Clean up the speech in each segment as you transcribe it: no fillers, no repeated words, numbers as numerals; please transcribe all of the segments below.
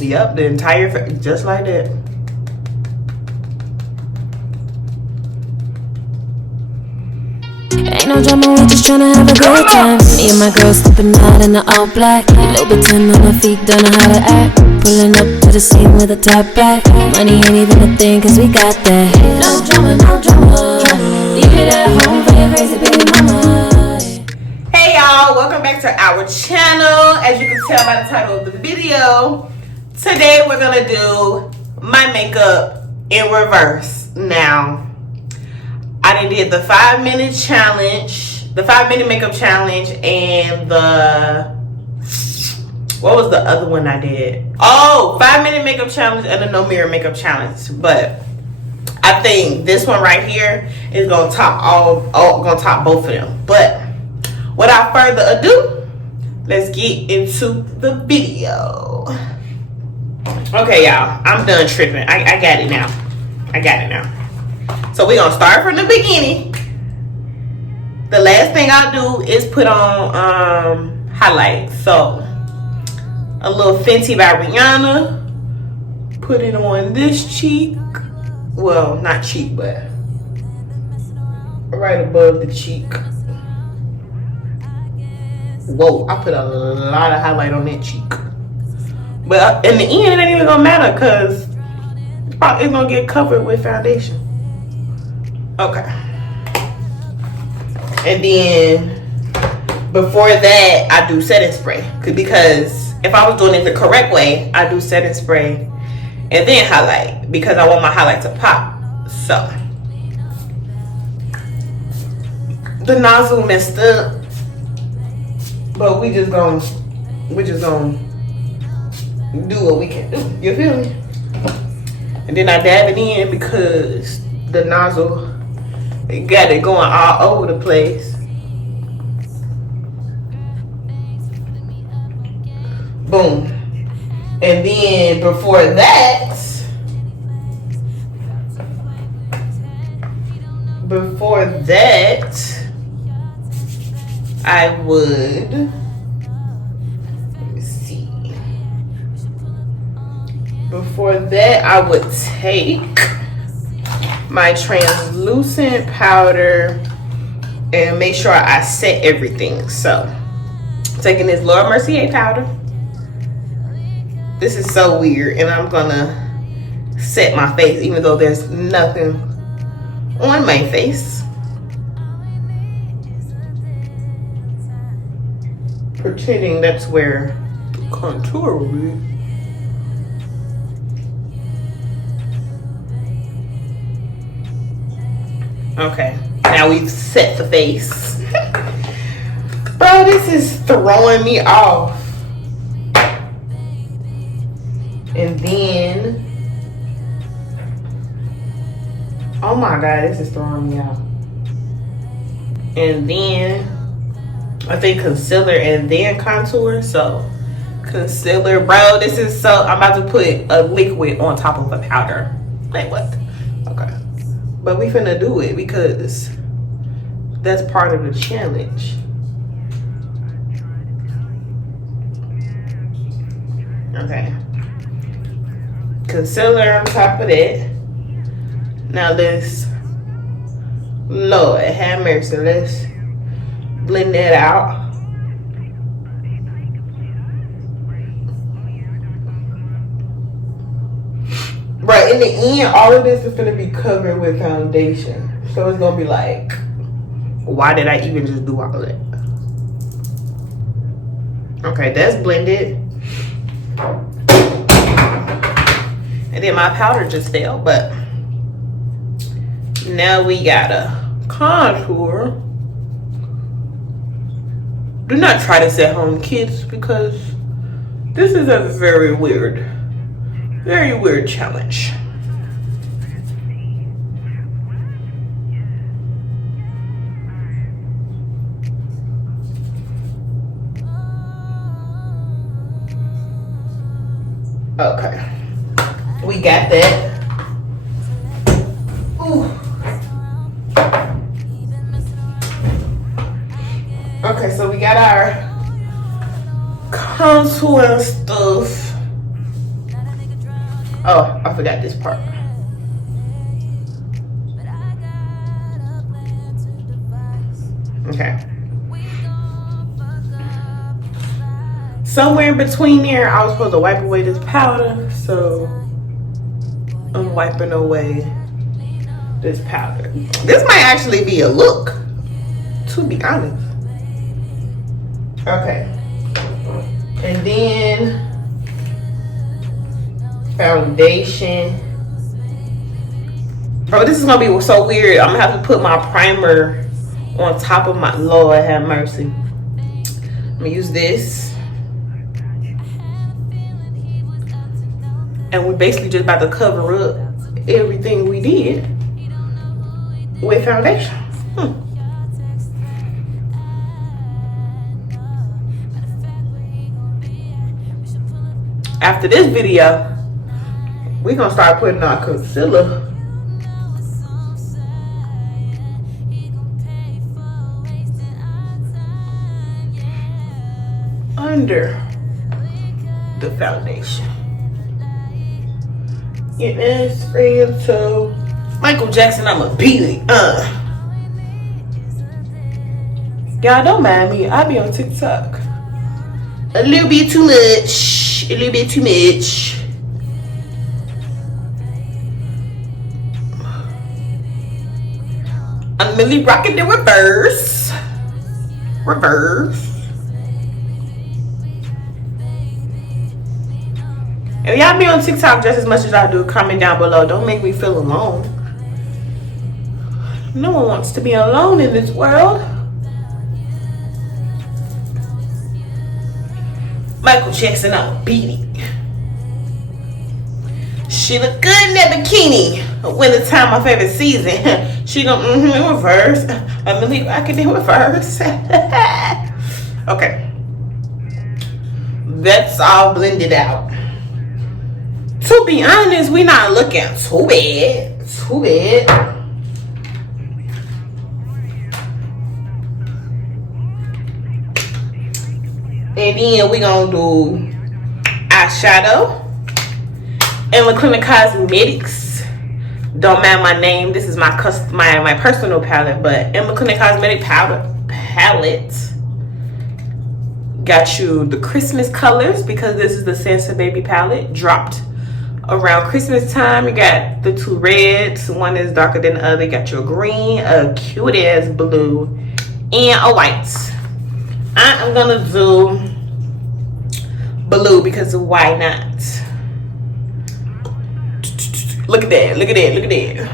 Yep, the entire face, just like that. Ain't no drama, we just tryna have a good time. Me and my girl stepping out in the all black. A little bit ten on my feet, don't know how to act. Pulling up to the scene with a top back. Money ain't even a thing, cause we got that. No drama, no drama. Leave it at home for your crazy baby mama. Hey y'all, welcome back to our channel. As you can tell by the title of the video, today we're gonna do my makeup in reverse. Now, I did the 5-minute challenge, the 5-minute makeup challenge, and what was the other one I did? Oh, 5-minute makeup challenge and the no mirror makeup challenge. But I think this one right here is gonna top top both of them. But without further ado, let's get into the video. Okay, y'all, I'm done tripping. I got it now. I got it now. So we're gonna start from the beginning. The last thing I'll do is put on highlights. So a little Fenty by Rihanna. Put it on this cheek. Well, not cheek, but right above the cheek. Whoa, I put a lot of highlight on that cheek. But in the end, it ain't even gonna matter because it's gonna get covered with foundation. Okay. And then before that, I do setting spray. Because if I was doing it the correct way, I do setting spray and then highlight. Because I want my highlight to pop. So the nozzle messed up. But we just gonna do what we can do. You feel me? And then I dab it in because the nozzle got it going all over the place. Boom. And then before that, I would, let me see. Before that, I would take my translucent powder and make sure I set everything. So, taking this Laura Mercier powder. This is so weird, and I'm gonna set my face even though there's nothing on my face. Pretending that's where the contour will be. Okay, now we've set the face. Bro, this is throwing me off. And then, oh my God, this is throwing me off. And then, I think concealer and then contour. So, concealer, bro, this is so, I'm about to put a liquid on top of a powder. Like what? Okay. But we finna do it because that's part of the challenge. Okay. Concealer on top of that. Now let's, Lord have mercy, let's blend that out. Right, in the end, all of this is gonna be covered with foundation. So it's gonna be like, why did I even just do all of that? Okay, that's blended. And then my powder just fell, but now we gotta contour. Do not try this at home, kids, because this is a very weird challenge. Okay, we got that. Ooh. Okay, so we got our contour stuff Oh, I forgot this part. Okay. Somewhere in between there, I was supposed to wipe away this powder, so I'm wiping away this powder. This might actually be a look, to be honest. Okay. And then foundation. Bro, this is gonna be so weird. I'm gonna have to put my primer on top of my, Lord have mercy. I'm gonna use this. And we're basically just about to cover up everything we did with foundation. After this video, we're gonna start putting our concealer under the foundation. Get this spray into Michael Jackson. I'ma beat it. Y'all don't mind me. I be on TikTok. A little bit too much. A little bit too much. I'm really rocking the reverse. Reverse. If y'all be on TikTok just as much as I do, comment down below. Don't make me feel alone. No one wants to be alone in this world. Michael Jackson, I'ma beat it. She look good in that bikini. Wintertime, my favorite season. She gonna reverse. I'm really rocking in reverse. Okay. That's all blended out. To be honest, we not looking too bad. Too bad. And then we gonna do eyeshadow. M.McClendon Cosmetics. Don't mind my name. This is my personal palette, but M.McClendon Cosmetic palette. Got you the Christmas colors because this is the Sansa Baby palette. Dropped around Christmas time. You got the two reds. One is darker than the other. You got your green, a cute ass blue, and a white. I am gonna do blue because why not? Look at that, look at that, look at that.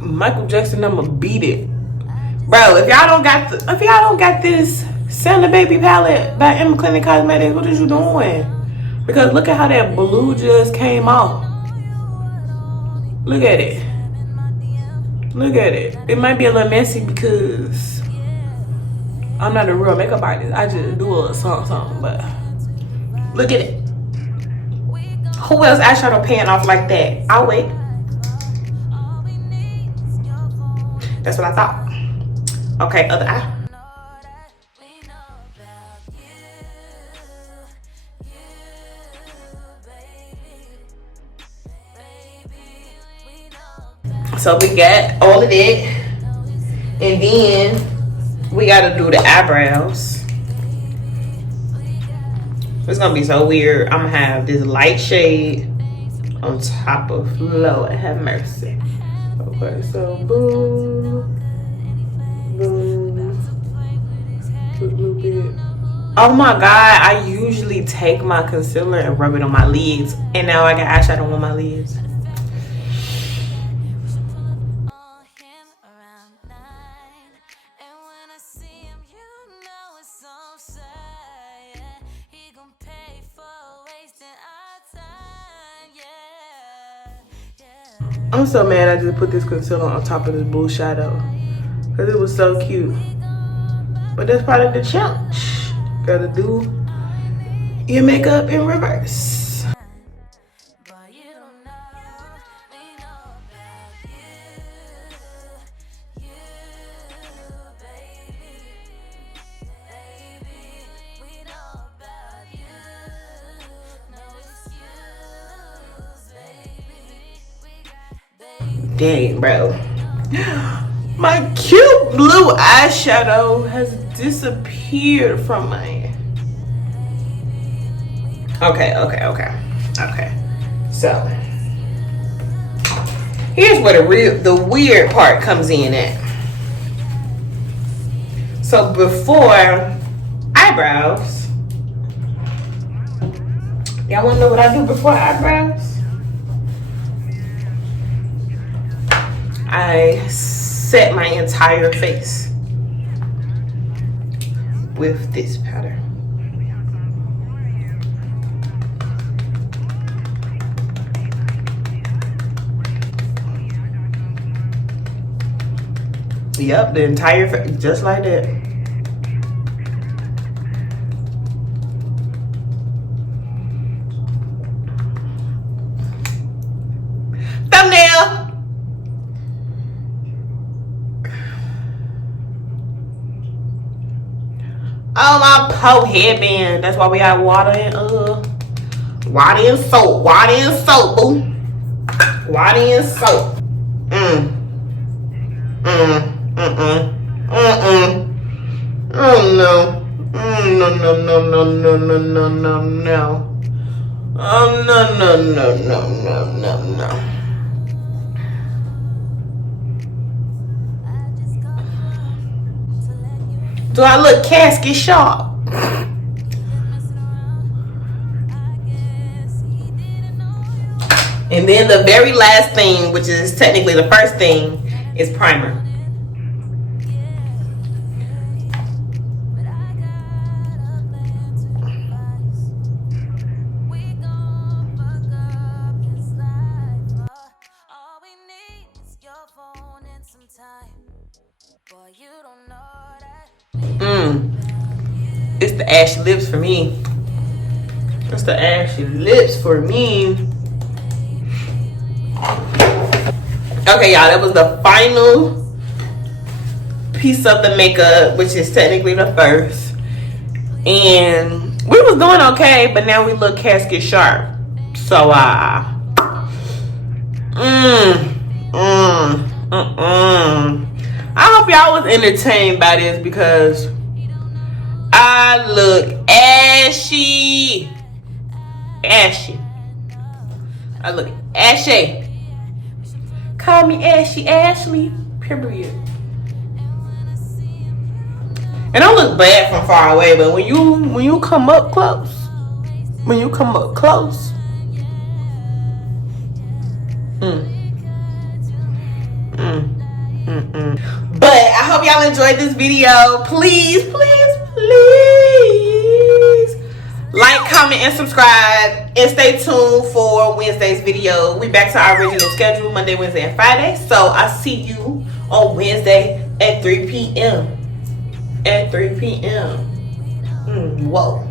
Michael Jackson, I'ma beat it. Bro, if y'all don't got this Santa Baby palette by M.McClendon Cosmetics, what is you doing? Because look at how that blue just came off. Look at it. Look at it. It might be a little messy because I'm not a real makeup artist. I just do a little something, but look at it. Who else eyeshadow paying off like that? I'll wait. That's what I thought. Okay, other eye. So we got all of that. And then we gotta do the eyebrows. It's gonna be so weird. I'm gonna have this light shade on top of Lord have mercy. Okay, so boom, boom, a little bit. Oh my god, I usually take my concealer and rub it on my lids, and now I got eyeshadow on my lids. I'm so mad I just put this concealer on top of this blue shadow because it was so cute. But that's part of the challenge. Gotta do your makeup in reverse. Dang, bro. My cute blue eyeshadow has disappeared from my... Okay. So, here's where the weird part comes in at. So before eyebrows, y'all wanna know what I do before eyebrows? I set my entire face with this powder. Yep, the entire face, just like that. Thumbnail. Oh, my po headband. That's why we got water and soap. Water and soap, boo. Water and soap. Oh no. No. Oh no. Do I look casket sharp? And then the very last thing, which is technically the first thing, is primer. It's the ashy lips for me. It's the ashy lips for me. Okay, y'all, that was the final piece of the makeup, which is technically the first. And we was doing okay, but now we look casket sharp. So, I hope y'all was entertained by this because I look ashy. I look ashy. Call me Ashy Ashley. Period. And I look bad from far away, but when you come up close, But I hope y'all enjoyed this video. Please like, comment, and subscribe, and stay tuned for Wednesday's video. We back to our original schedule, Monday, Wednesday, and Friday. So I see you on Wednesday at 3 p.m. Whoa.